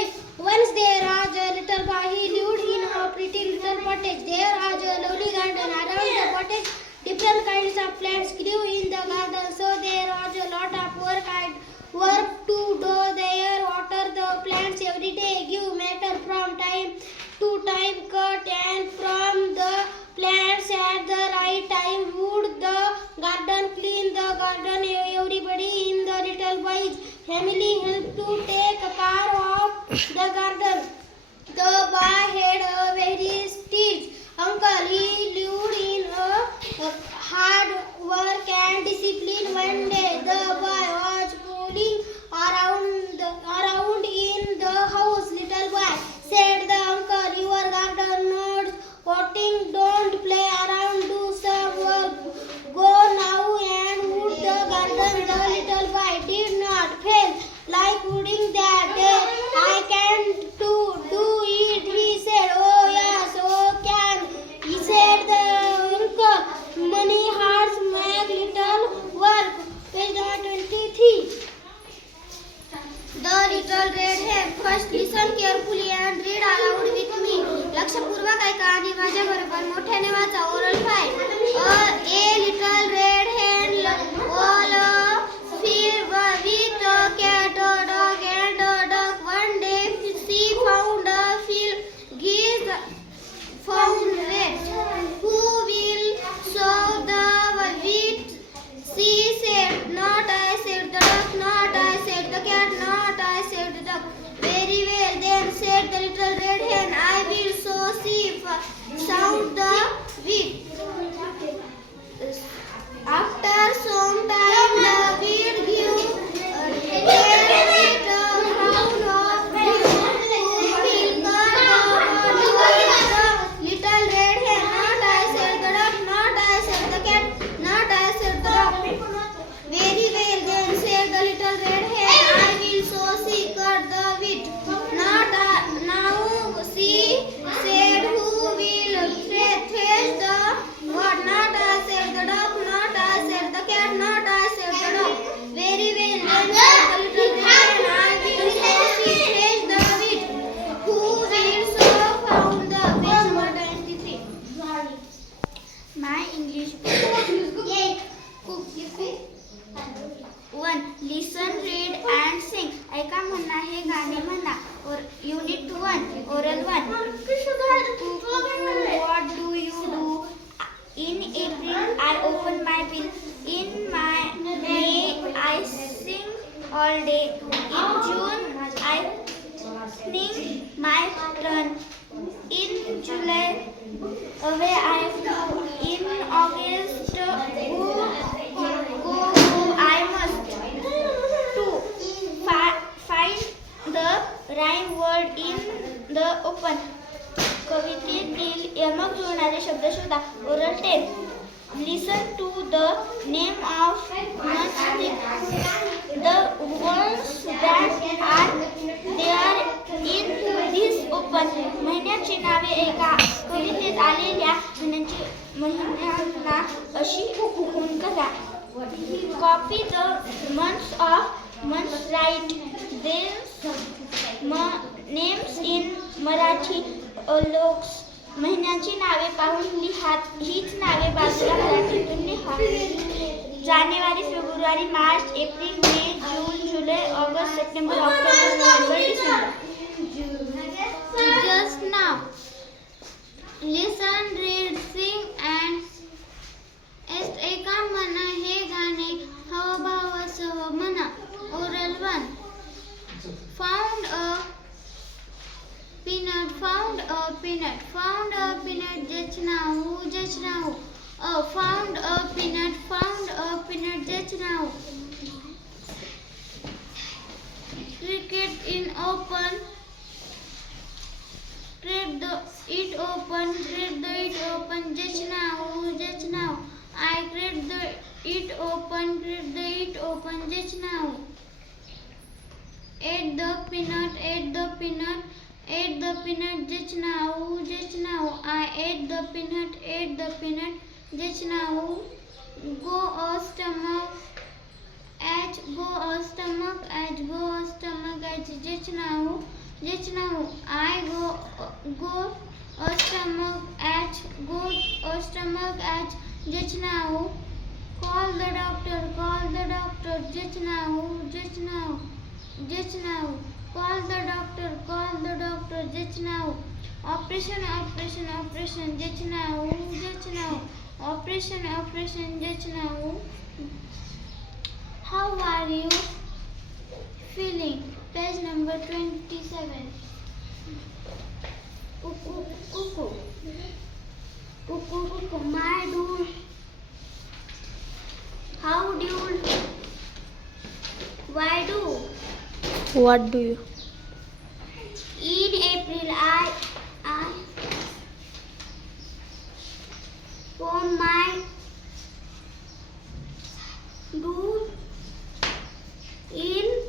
life. Once there was a little boy, he lived in a pretty little cottage. There was a lovely garden. Around the cottage, different kinds of plants grew in the garden. So there was a lot of work and work to do there. Water the plants every day, give matter from time to time, cut and from the plants at the right time, wood the garden, clean the garden. Everybody in the little boy's family helped to the garden. The boy had a very strict uncle. He lived in a, hard work and discipline. One day, the boy was fooling around the, around in the house. Little boy said the uncle, "Your garden needs potting. Don't play around. Do some work. Go now and wood the garden." The little boy did not fail like wooding that first listen carefully and read aloud with me लक्षपूर्वक ऐका आणि माझ्या बरोबर मोठ्याने वाचा oral five a little red sound I open my bill. In my May, I sing all day. In June, I sing my turn. In July, away I flew. In August, go, go, go, I must. To find the rhyme word in the open. कवितेतील यमक जुळणारे शब्द शोधा oral ten Listen to the name of masjid. The ones that are there in this open. महिन्याचे नावे एका कवितेत आलेल्या महिन्याचे महिन्यांना अशी हुकून करा. Copy the months of months right. These names in Marathi alokes. महिन्या नावे जानेवारी, फेब्रुवारी, मार्च, April, May, June July August, September, October, November, December. Just now Oh, found a peanut found a peanut jechnahu jechnahu a found a peanut found a peanut jechnahu cricket in open. Crack the it open, crack the it open, jechnahu jechnahu I crack the it open, crack the it open, jechnahu Ate the peanut, ate the peanut, the peanut, just now, just now. I ate the peanut, ate the peanut, just now. Go a stomach, at go a stomach, at go a stomach, at just now, just now. I go go a stomach, at go a stomach, at just now. Call the doctor, call the doctor, just now, just now. Just now. Call the doctor the doctor just now. Operation, operation, operation just now, just now. Operation, operation just now. How are you feeling? Page number 27. Cuckoo, cuckoo. Cuckoo, cuckoo. My dude. How do you? Why do? What do you? I, I, for my